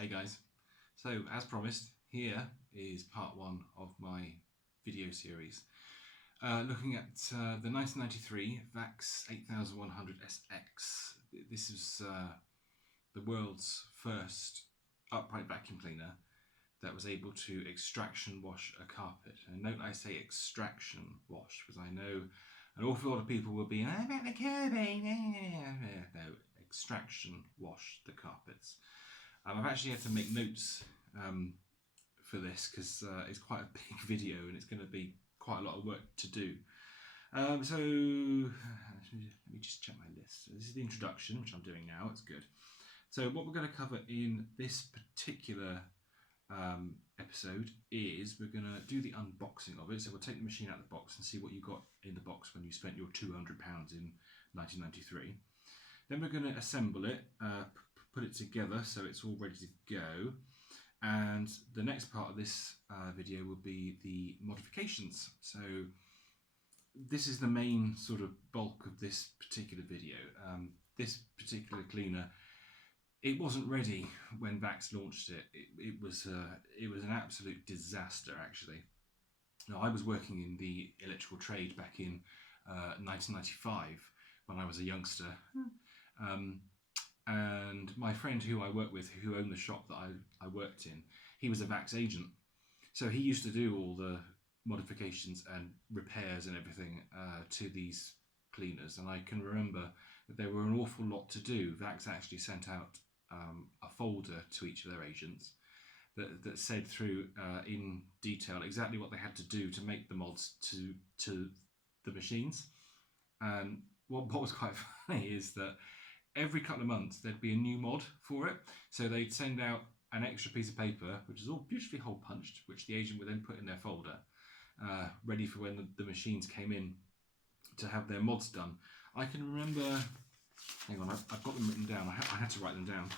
Hey guys, so as promised, here is part one of my video series looking at the 1993 VAX 8100SX. This is the world's first upright vacuum cleaner that was able to extraction wash a carpet. And note I say extraction wash because I know an awful lot of people will be, I'm at the curbing. No, extraction wash the carpets. I've actually had to make notes for this because it's quite a big video and it's going to be quite a lot of work to do. So let me just check my list. So this is the introduction, which I'm doing now. It's good. So what we're going to cover in this particular episode is we're going to do the unboxing of it. So we'll take the machine out of the box and see what you got in the box when you spent your £200 in 1993. Then we're going to assemble it, put it together so it's all ready to go. And the next part of this video will be the modifications. So this is the main sort of bulk of this particular video. This particular cleaner, it wasn't ready when VAX launched it. It was an absolute disaster, actually. Now, I was working in the electrical trade back in 1995 when I was a youngster. And my friend who I worked with, who owned the shop that I worked in, he was a VAX agent. So he used to do all the modifications and repairs and everything to these cleaners. And I can remember that there were an awful lot to do. VAX actually sent out a folder to each of their agents that said through in detail exactly what they had to do to make the mods to the machines. And what was quite funny is that every couple of months there'd be a new mod for it. So they'd send out an extra piece of paper, which is all beautifully hole punched, which the agent would then put in their folder, ready for when the machines came in to have their mods done. I can remember, hang on, I've got them written down. I had to write them down.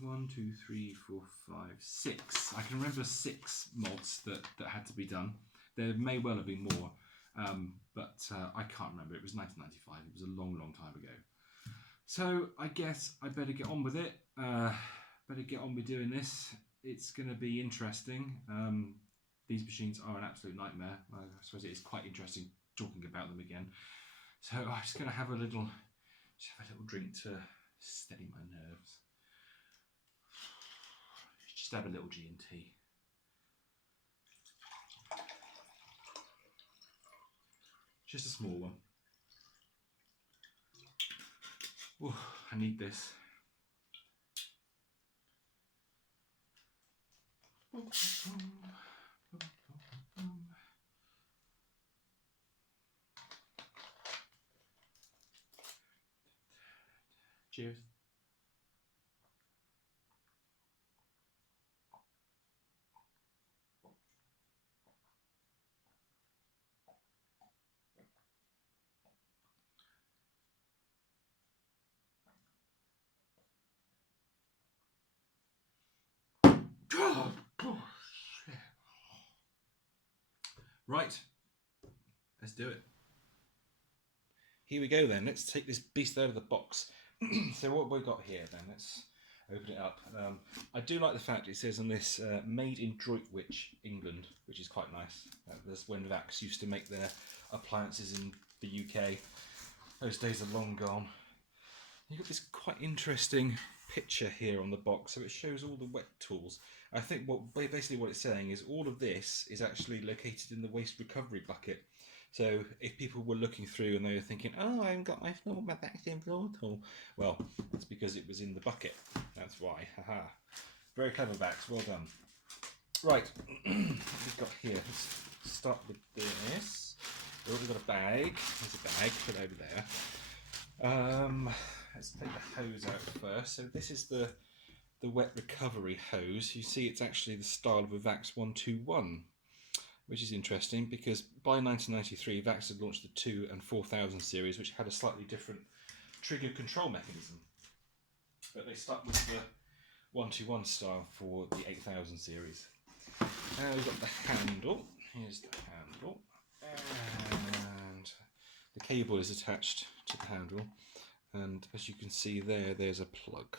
1, 2, 3, 4, 5, 6. I can remember 6 mods that had to be done. There may well have been more. But I can't remember. It was 1995. It was a long, long time ago. So I guess I better get on with it. Better get on with doing this. It's going to be interesting. These machines are an absolute nightmare. I suppose it is quite interesting talking about them again. So I'm just going to have a little drink to steady my nerves. Just have a little G&T. Just a small one. Oh, I need this. Cheers. Right, let's do it. Here we go then. Let's take this beast out of the box. So what have we got here then? Let's open it up. I do like the fact it says on this made in Droitwich, England, which is quite nice. That's when VAX used to make their appliances in the UK. Those days are long gone. You've got this quite interesting picture here on the box, so it shows all the wet tools. I think basically what it's saying is all of this is actually located in the waste recovery bucket. So if people were looking through and they were thinking, oh, I haven't got my vacuum floor tool, well, that's because it was in the bucket. That's why. Haha. Very clever, VAX. Well done. Right, what we've got here. Let's start with this. We've got a bag. There's a bag. Put it over there. Let's take the hose out first. So this is the wet recovery hose. You see it's actually the style of a VAX 121, which is interesting because by 1993 VAX had launched the 2 and 4000 series, which had a slightly different trigger control mechanism. But they stuck with the 121 style for the 8000 series. Now we've got the handle. Here's the handle. And the cable is attached to the handle. And as you can see there, there's a plug.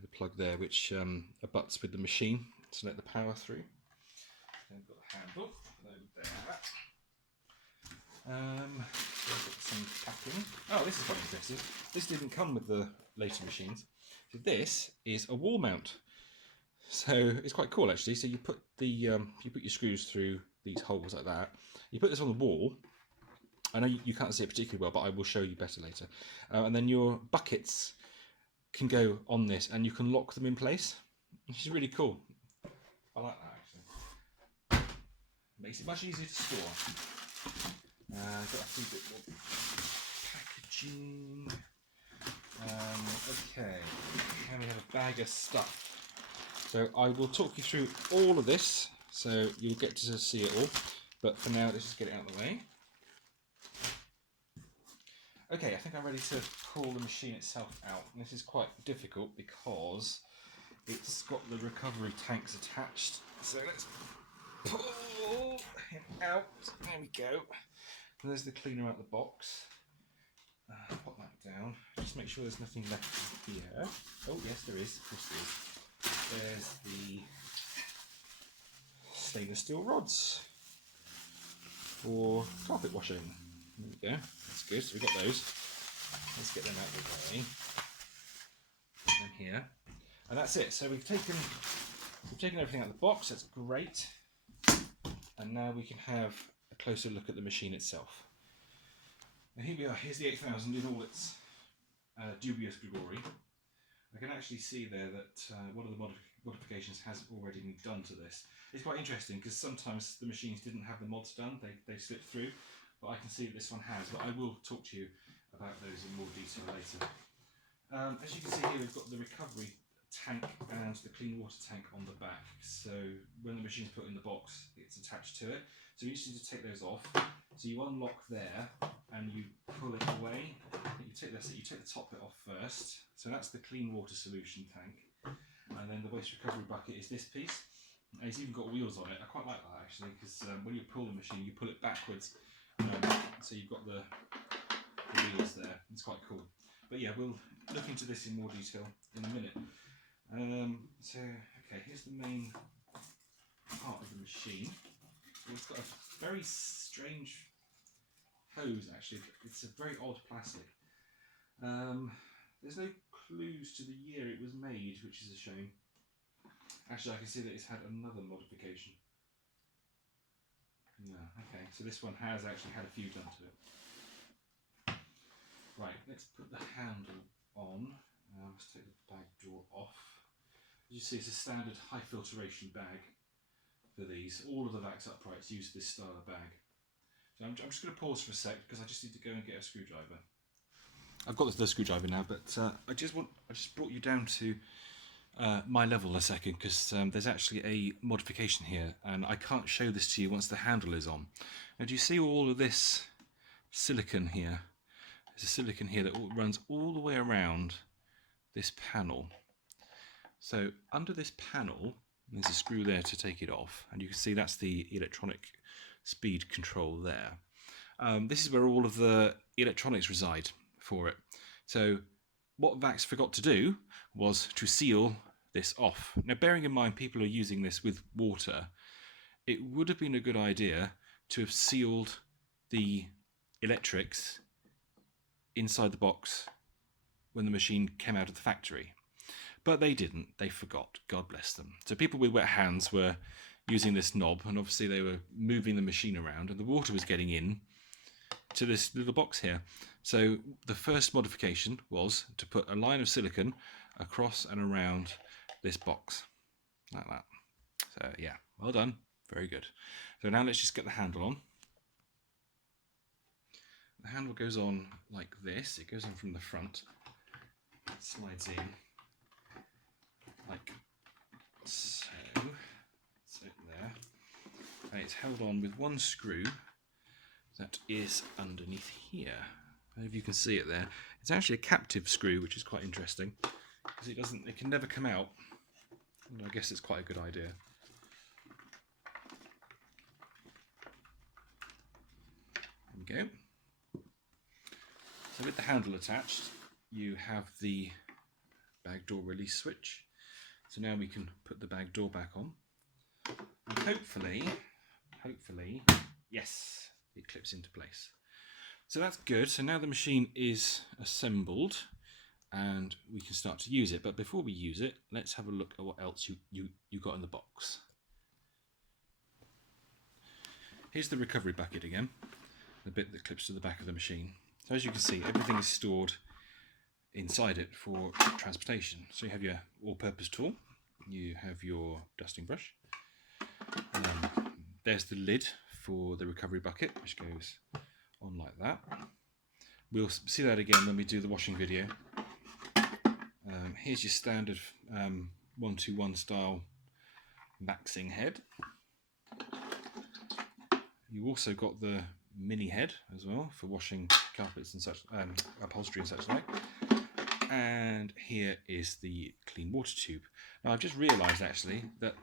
The plug there, which abuts with the machine to let the power through. Then we've got the handle over there. We've got some packing. Oh, this is quite interesting. This didn't come with the later machines. So this is a wall mount. So it's quite cool actually. So you put the you put your screws through these holes like that. You put this on the wall. I know you can't see it particularly well, but I will show you better later. And then your buckets can go on this, and you can lock them in place, which is really cool. I like that actually. Makes it much easier to store. Got a few bit more packaging. Okay, here we have a bag of stuff. So I will talk you through all of this, so you'll get to see it all. But for now, let's just get it out of the way. Okay, I think I'm ready to pull the machine itself out. And this is quite difficult because it's got the recovery tanks attached. So let's pull him out. There we go. And there's the cleaner out the box. Pop that down. Just make sure there's nothing left here. Oh yes, there is. Of course there is. There's the stainless steel rods for carpet washing. There we go. That's good. So we've got those. Let's get them out of the way. Put them here. And that's it. So we've taken everything out of the box. That's great. And now we can have a closer look at the machine itself. And here we are. Here's the 8000 in all its dubious glory. I can actually see there that one of the modifications has already been done to this. It's quite interesting because sometimes the machines didn't have the mods done. They slipped through. But I can see that this one has, but I will talk to you about those in more detail later. As you can see here, we've got the recovery tank and the clean water tank on the back. So when the machine's put in the box, it's attached to it. So you just need to take those off. So you unlock there and you pull it away. You take the top bit off first. So that's the clean water solution tank. And then the waste recovery bucket is this piece. And it's even got wheels on it. I quite like that actually, because when you pull the machine, you pull it backwards. So you've got the wheels there. It's quite cool. But yeah, we'll look into this in more detail in a minute. So okay, here's the main part of the machine. It's got a very strange hose actually. It's a very odd plastic. There's no clues to the year it was made, which is a shame. Actually, I can see that it's had another modification. Yeah, okay, so this one has actually had a few done to it. Right, let's put the handle on. Let's take the bag door off. As you see, it's a standard high filtration bag for these. All of the VAX uprights use this style of bag. So I'm just going to pause for a sec because I just need to go and get a screwdriver. I've got the screwdriver now, but I just brought you down to my level a second because there's actually a modification here and I can't show this to you once the handle is on. Now do you see all of this silicone here? There's a silicone here that runs all the way around this panel. So under this panel there's a screw there to take it off, and you can see that's the electronic speed control there. This is where all of the electronics reside for it. So what VAX forgot to do was to seal this off. Now bearing in mind people are using this with water, it would have been a good idea to have sealed the electrics inside the box when the machine came out of the factory. But they didn't, they forgot, God bless them. So people with wet hands were using this knob, and obviously they were moving the machine around and the water was getting in to this little box here. So the first modification was to put a line of silicone across and around this box, like that. So yeah, well done, very good. So now let's just get the handle on. The handle goes on like this, it goes on from the front, it slides in like so. It's open there, and it's held on with one screw that is underneath here. I don't know if you can see it there. It's actually a captive screw, which is quite interesting because it can never come out. And I guess it's quite a good idea. There we go. So with the handle attached, you have the bag door release switch. So now we can put the bag door back on. And hopefully, yes, it clips into place. So that's good. So now the machine is assembled and we can start to use it. But before we use it, let's have a look at what else you got in the box. Here's the recovery bucket again, the bit that clips to the back of the machine. So as you can see, everything is stored inside it for transportation. So you have your all-purpose tool, you have your dusting brush, there's the lid for the recovery bucket, which goes on like that. We'll see that again when we do the washing video. Here's your standard 1-to-1 style waxing head. You also got the mini head as well for washing carpets and such, upholstery and such like. And here is the clean water tube. Now I've just realised actually that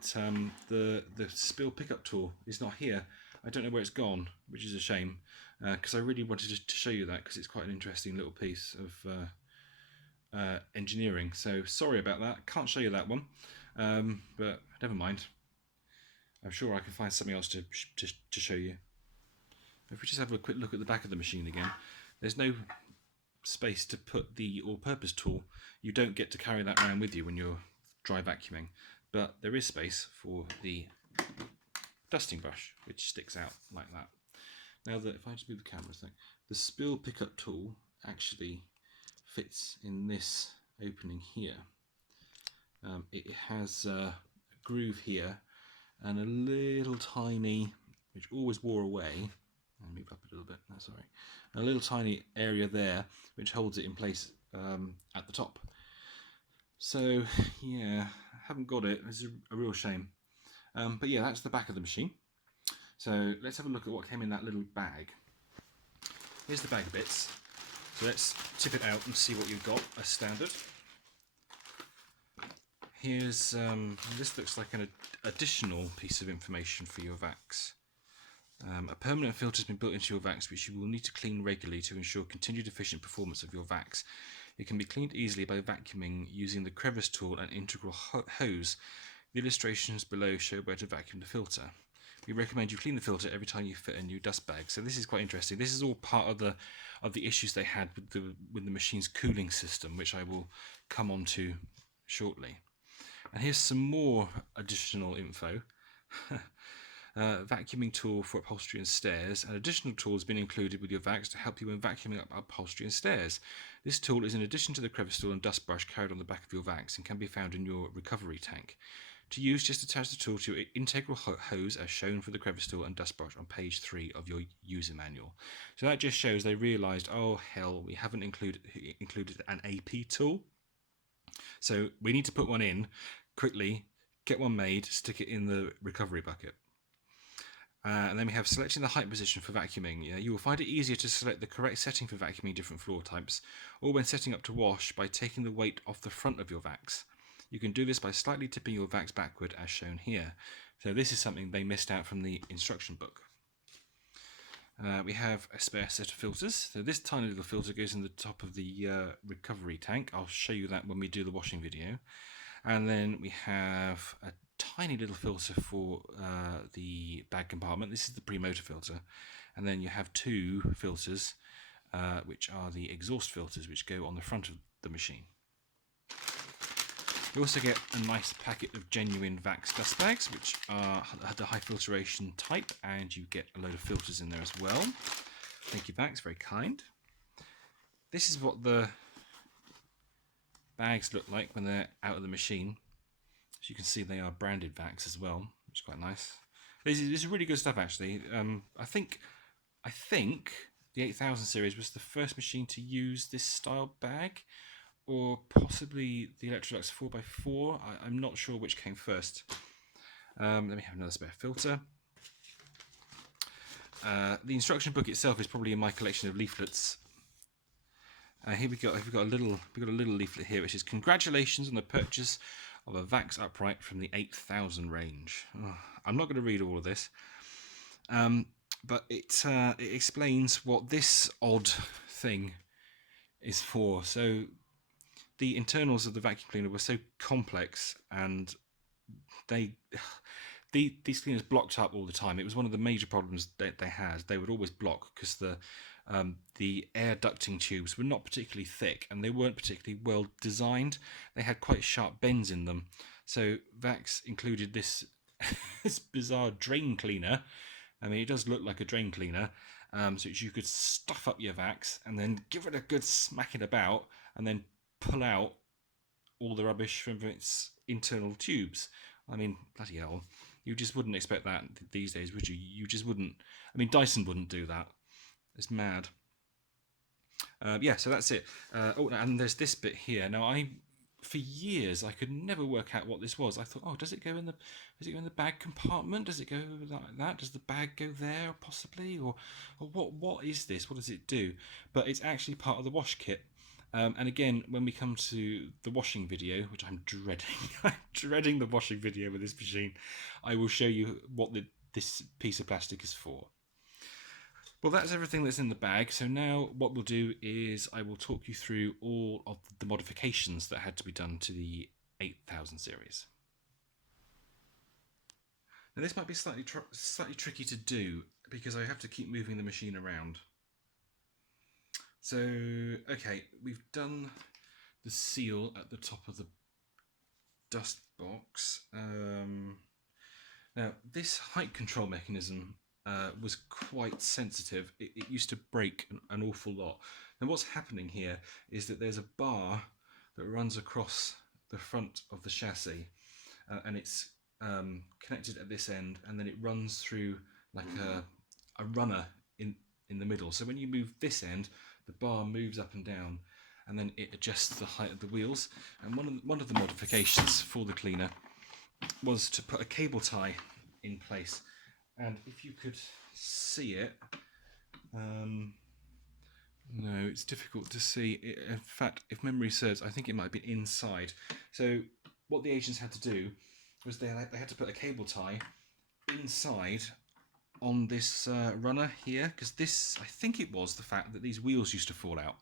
the spill pickup tool is not here. I don't know where it's gone, which is a shame, because I really wanted to show you that because it's quite an interesting little piece of engineering. So sorry about that, can't show you that one, but never mind. I'm sure I can find something else to show you. If we just have a quick look at the back of the machine again, there's no space to put the all-purpose tool. You don't get to carry that around with you when you're dry vacuuming, but there is space for the dusting brush, which sticks out like that. Now that if I just move the camera a sec, the spill pickup tool actually fits in this opening here. It has a groove here and a little tiny, which always wore away. I'll move up a little bit, sorry. A little tiny area there which holds it in place at the top. So yeah, I haven't got it. It's a real shame. But yeah, that's the back of the machine. So let's have a look at what came in that little bag. Here's the bag of bits. So let's tip it out and see what you've got as standard. Here's this looks like an additional piece of information for your VAX. A permanent filter has been built into your VAX which you will need to clean regularly to ensure continued efficient performance of your VAX. It can be cleaned easily by vacuuming using the crevice tool and integral hose. The illustrations below show where to vacuum the filter. We recommend you clean the filter every time you fit a new dust bag. So this is quite interesting. This is all part of the issues they had with the machine's cooling system, which I will come on to shortly. And here's some more additional info. Vacuuming tool for upholstery and stairs. An additional tool has been included with your VAX to help you when vacuuming up upholstery and stairs. This tool is in addition to the crevice tool and dust brush carried on the back of your VAX and can be found in your recovery tank. To use, just attach the tool to an integral hose as shown for the crevice tool and dust brush on page 3 of your user manual. So that just shows they realised, oh hell, we haven't included an AP tool. So we need to put one in quickly, get one made, stick it in the recovery bucket. And then we have selecting the height position for vacuuming. You will find it easier to select the correct setting for vacuuming different floor types, or when setting up to wash by taking the weight off the front of your VAX. You can do this by slightly tipping your VAX backward as shown here. So this is something they missed out from the instruction book. We have a spare set of filters. So this tiny little filter goes in the top of the recovery tank. I'll show you that when we do the washing video. And then we have a tiny little filter for the bag compartment. This is the pre-motor filter. And then you have 2 filters, which are the exhaust filters, which go on the front of the machine. You also get a nice packet of genuine VAX dust bags, which are the high filtration type, and you get a load of filters in there as well. Thank you, VAX, very kind. This is what the bags look like when they're out of the machine. As you can see, they are branded VAX as well, which is quite nice. This is really good stuff, actually. I think the 8000 series was the first machine to use this style bag, or possibly the Electrolux 4x4. I'm not sure which came first. Let me have another spare filter. The instruction book itself is probably in my collection of leaflets. Here we've got a little leaflet here, which is congratulations on the purchase of a VAX upright from the 8000 range. Oh, I'm not going to read all of this, but it explains what this odd thing is for. So the internals of the vacuum cleaner were so complex, and these cleaners blocked up all the time. It was one of the major problems that they had. They would always block because the air ducting tubes were not particularly thick, and they weren't particularly well designed. They had quite sharp bends in them. So VAX included this this bizarre drain cleaner. I mean, it does look like a drain cleaner, so you could stuff up your VAX and then give it a good smacking about, and then pull out all the rubbish from its internal tubes. I mean, bloody hell. You just wouldn't expect that these days, would you? You just wouldn't. I mean, Dyson wouldn't do that. It's mad. Yeah, so that's it. Oh, and there's this bit here. Now, for years I could never work out what this was. I thought, oh, does it go in the bag compartment? Does it go like that? Does the bag go there possibly, or what is this? What does it do? But it's actually part of the wash kit. And again, when we come to the washing video, which I'm dreading, I'm dreading the washing video with this machine, I will show you what this piece of plastic is for. Well, that's everything that's in the bag. So now what we'll do is I will talk you through all of the modifications that had to be done to the 8000 series. Now this might be slightly tricky to do because I have to keep moving the machine around. So, okay, we've done the seal at the top of the dust box. Now, this height control mechanism was quite sensitive. It used to break an awful lot. Now, what's happening here is that there's a bar that runs across the front of the chassis, and it's connected at this end, and then it runs through like a runner in the middle. So when you move this end, the bar moves up and down, and then it adjusts the height of the wheels. And one of the modifications for the cleaner was to put a cable tie in place. And if you could see it, no, it's difficult to see. In fact, if memory serves, I think it might be inside. So what the agents had to do was they had to put a cable tie inside on this runner here, because this, I think it was the fact that these wheels used to fall out.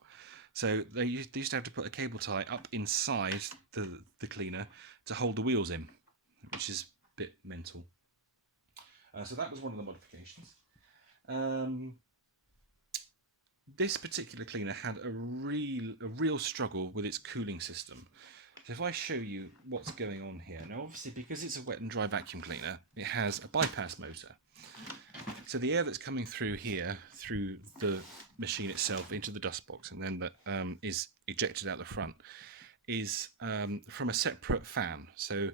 So they used to have to put a cable tie up inside the cleaner to hold the wheels in, which is a bit mental. So that was one of the modifications. This particular cleaner had a real struggle with its cooling system. So if I show you what's going on here, now obviously because it's a wet and dry vacuum cleaner, it has a bypass motor. So the air that's coming through here, through the machine itself into the dust box, and then that is ejected out the front, is from a separate fan. So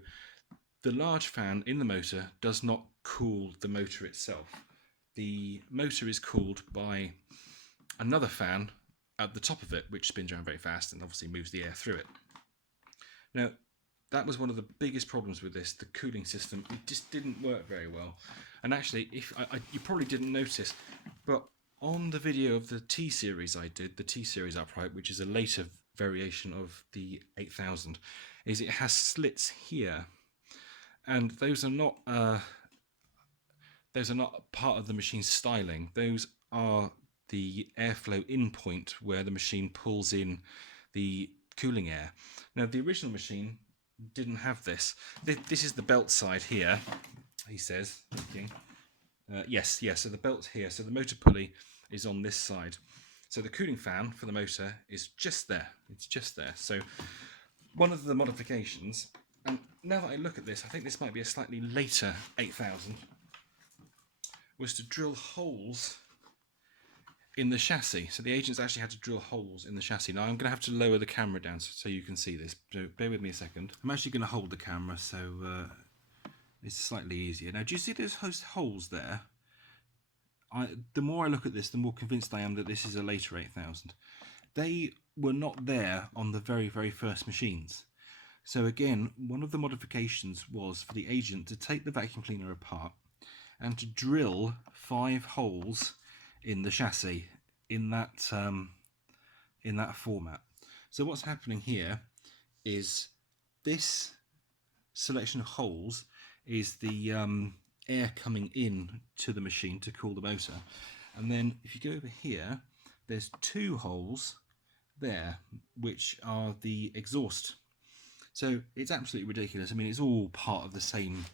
the large fan in the motor does not cool the motor itself. The motor is cooled by another fan at the top of it, which spins around very fast and obviously moves the air through it. Now, that was one of the biggest problems with this, the cooling system. It just didn't work very well. And actually, you probably didn't notice, but on the video of the T-Series I did, the T-Series upright, which is a later variation of the 8000, is it has slits here. And those are not part of the machine's styling. Those are the airflow in point where the machine pulls in the cooling air. Now, the original machine didn't have this. This is the belt side here, he says. Yes, so the belt's here. So the motor pulley is on this side. So the cooling fan for the motor is just there. It's just there. So one of the modifications, and now that I look at this, I think this might be a slightly later 8000, was to drill holes in the chassis. So the agents actually had to drill holes in the chassis. Now I'm going to have to lower the camera down so you can see this. So bear with me a second. I'm actually going to hold the camera so it's slightly easier. Now, do you see those holes there? The more I look at this, the more convinced I am that this is a later 8000. They were not there on the very, very first machines. So again, one of the modifications was for the agent to take the vacuum cleaner apart and to drill 5 holes in the chassis in that format. So what's happening here is this selection of holes is the air coming in to the machine to cool the motor, and then if you go over here, there's 2 holes there, which are the exhaust. So it's absolutely ridiculous. I mean, it's all part of the same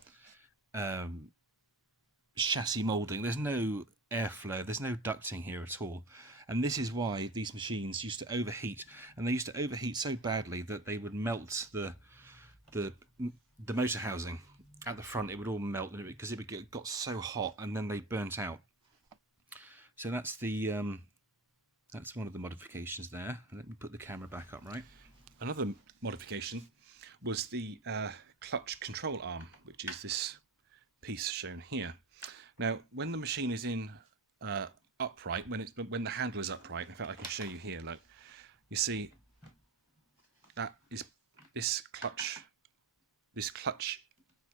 chassis moulding. There's no airflow, there's no ducting here at all. And this is why these machines used to overheat, and they used to overheat so badly that they would melt the motor housing at the front. It would all melt because it got so hot, and then they burnt out. So that's the that's one of the modifications there. Let me put the camera back up, right? Another modification was the clutch control arm, which is this piece shown here. Now, when the machine is in upright, when the handle is upright, in fact, I can show you here. Look, you see that is this clutch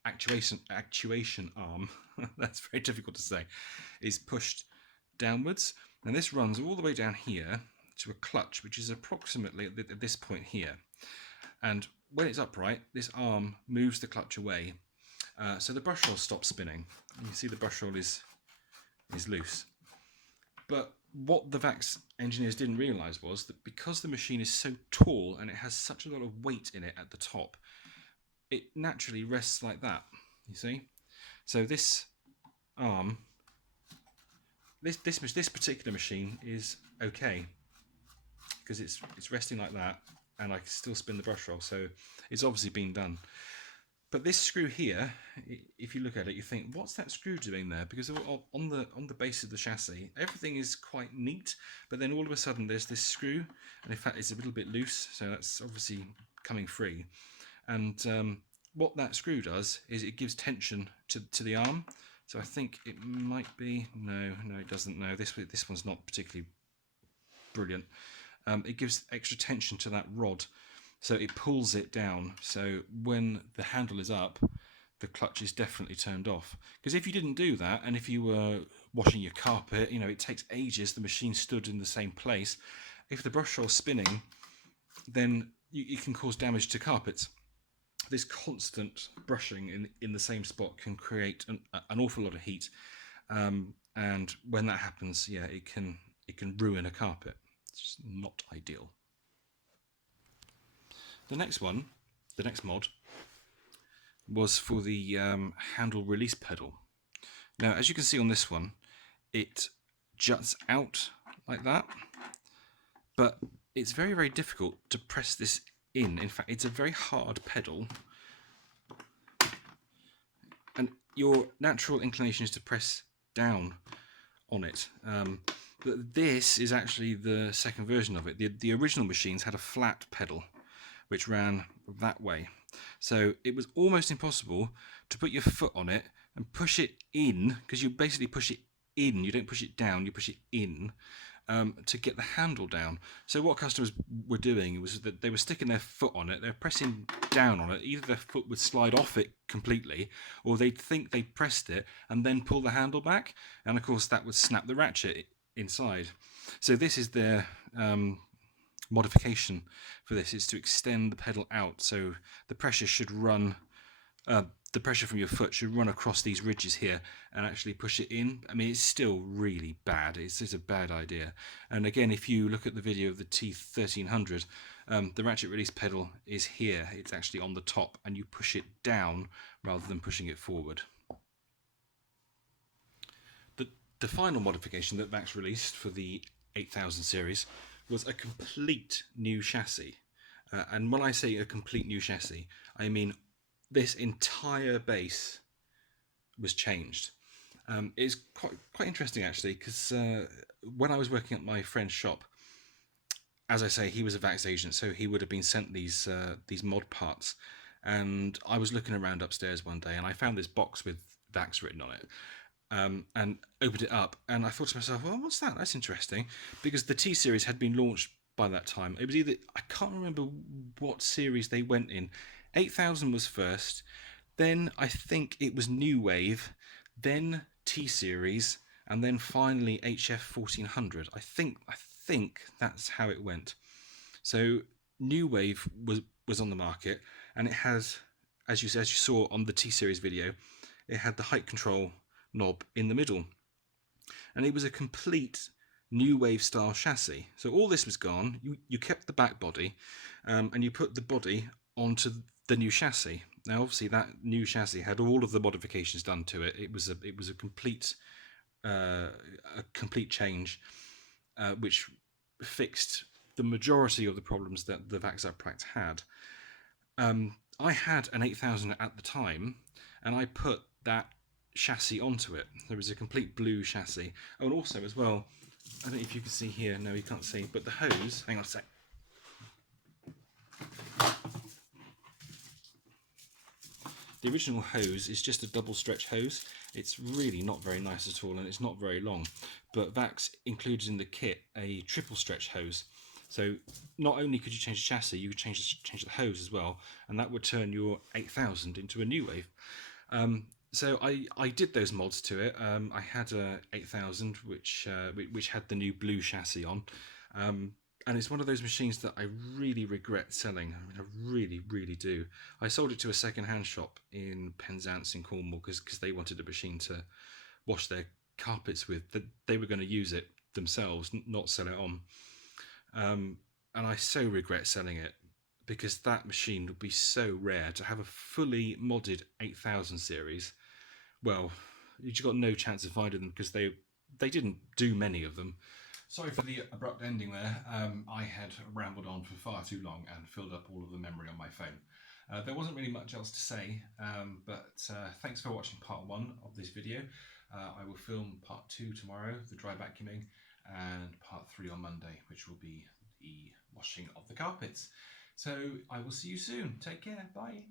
actuation arm. That's very difficult to say. Is pushed downwards, and this runs all the way down here to a clutch, which is approximately at this point here. And when it's upright, this arm moves the clutch away, so the brush roll stops spinning. You see the brush roll is loose. But what the VAX engineers didn't realise was that because the machine is so tall and it has such a lot of weight in it at the top, it naturally rests like that, you see? So this arm, this particular machine is okay because it's resting like that, and I can still spin the brush roll, so it's obviously been done. But this screw here, if you look at it, you think, what's that screw doing there? Because on the base of the chassis, everything is quite neat, but then all of a sudden there's this screw, and in fact it's a little bit loose, so that's obviously coming free. And what that screw does is it gives tension to the arm. So I think it might be, no, it doesn't. No, this one's not particularly brilliant. It gives extra tension to that rod, so it pulls it down. So when the handle is up, the clutch is definitely turned off. Because if you didn't do that, and if you were washing your carpet, you know, it takes ages. The machine stood in the same place. If the brush roll's spinning, then you can cause damage to carpets. This constant brushing in the same spot can create an awful lot of heat, and when that happens, yeah, it can ruin a carpet. It's just not ideal. The next mod, was for the handle release pedal. Now, as you can see on this one, it juts out like that, but it's very, very difficult to press this in. In fact, it's a very hard pedal, and your natural inclination is to press down on it. But this is actually the second version of it. The original machines had a flat pedal which ran that way, so it was almost impossible to put your foot on it and push it in, because you basically push it in, you don't push it down, you push it in, to get the handle down. So what customers were doing was that they were sticking their foot on it, they're pressing down on it. Either their foot would slide off it completely, or they'd think they pressed it and then pull the handle back, and of course that would snap the ratchet inside. So this is their modification for this, is to extend the pedal out, so the pressure should run, the pressure from your foot should run across these ridges here and actually push it in. I mean, it's still really bad. It's a bad idea. And again, if you look at the video of the T1300, the ratchet release pedal is here. It's actually on the top, and you push it down rather than pushing it forward. The final modification that VAX released for the 8000 series was a complete new chassis. And when I say a complete new chassis, I mean this entire base was changed. It's quite interesting actually, because when I was working at my friend's shop, as I say, he was a VAX agent, so he would have been sent these mod parts, and I was looking around upstairs one day and I found this box with VAX written on it. And opened it up, and I thought to myself, well, what's that? That's interesting, because the T series had been launched by that time. It was either, I can't remember what series they went in. 8000 was first, then I think it was New Wave, then T series, and then finally HF 1400. I think that's how it went. So New Wave was on the market, and it has, as you saw on the T series video, it had the height control knob in the middle, and it was a complete new wave style chassis. So all this was gone. You kept the back body, and you put the body onto the new chassis. Now, obviously, that new chassis had all of the modifications done to it. It was a complete change, which fixed the majority of the problems that the VAX Appliance had. I had an 8000 at the time, and I put that chassis onto it. There was a complete blue chassis. Oh, and also as well, I don't know if you can see here. No, you can't see. But the hose. Hang on a sec. The original hose is just a double stretch hose. It's really not very nice at all, and it's not very long. But VAX included in the kit a triple stretch hose. So not only could you change the chassis, you could change the hose as well, and that would turn your 8000 into a new wave. So I did those mods to it. I had a 8000 which had the new blue chassis on, and it's one of those machines that I really regret selling. I mean, I really do. I sold it to a second-hand shop in Penzance in Cornwall because they wanted a machine to wash their carpets with. That they were going to use it themselves, not sell it on. And I so regret selling it, because that machine would be so rare. To have a fully modded 8000 series, well, you've got no chance of finding them because they didn't do many of them. Sorry for the abrupt ending there. I had rambled on for far too long and filled up all of the memory on my phone. There wasn't really much else to say, but thanks for watching part 1 of this video. I will film part 2 tomorrow, the dry vacuuming, and part 3 on Monday, which will be the washing of the carpets. So I will see you soon. Take care. Bye.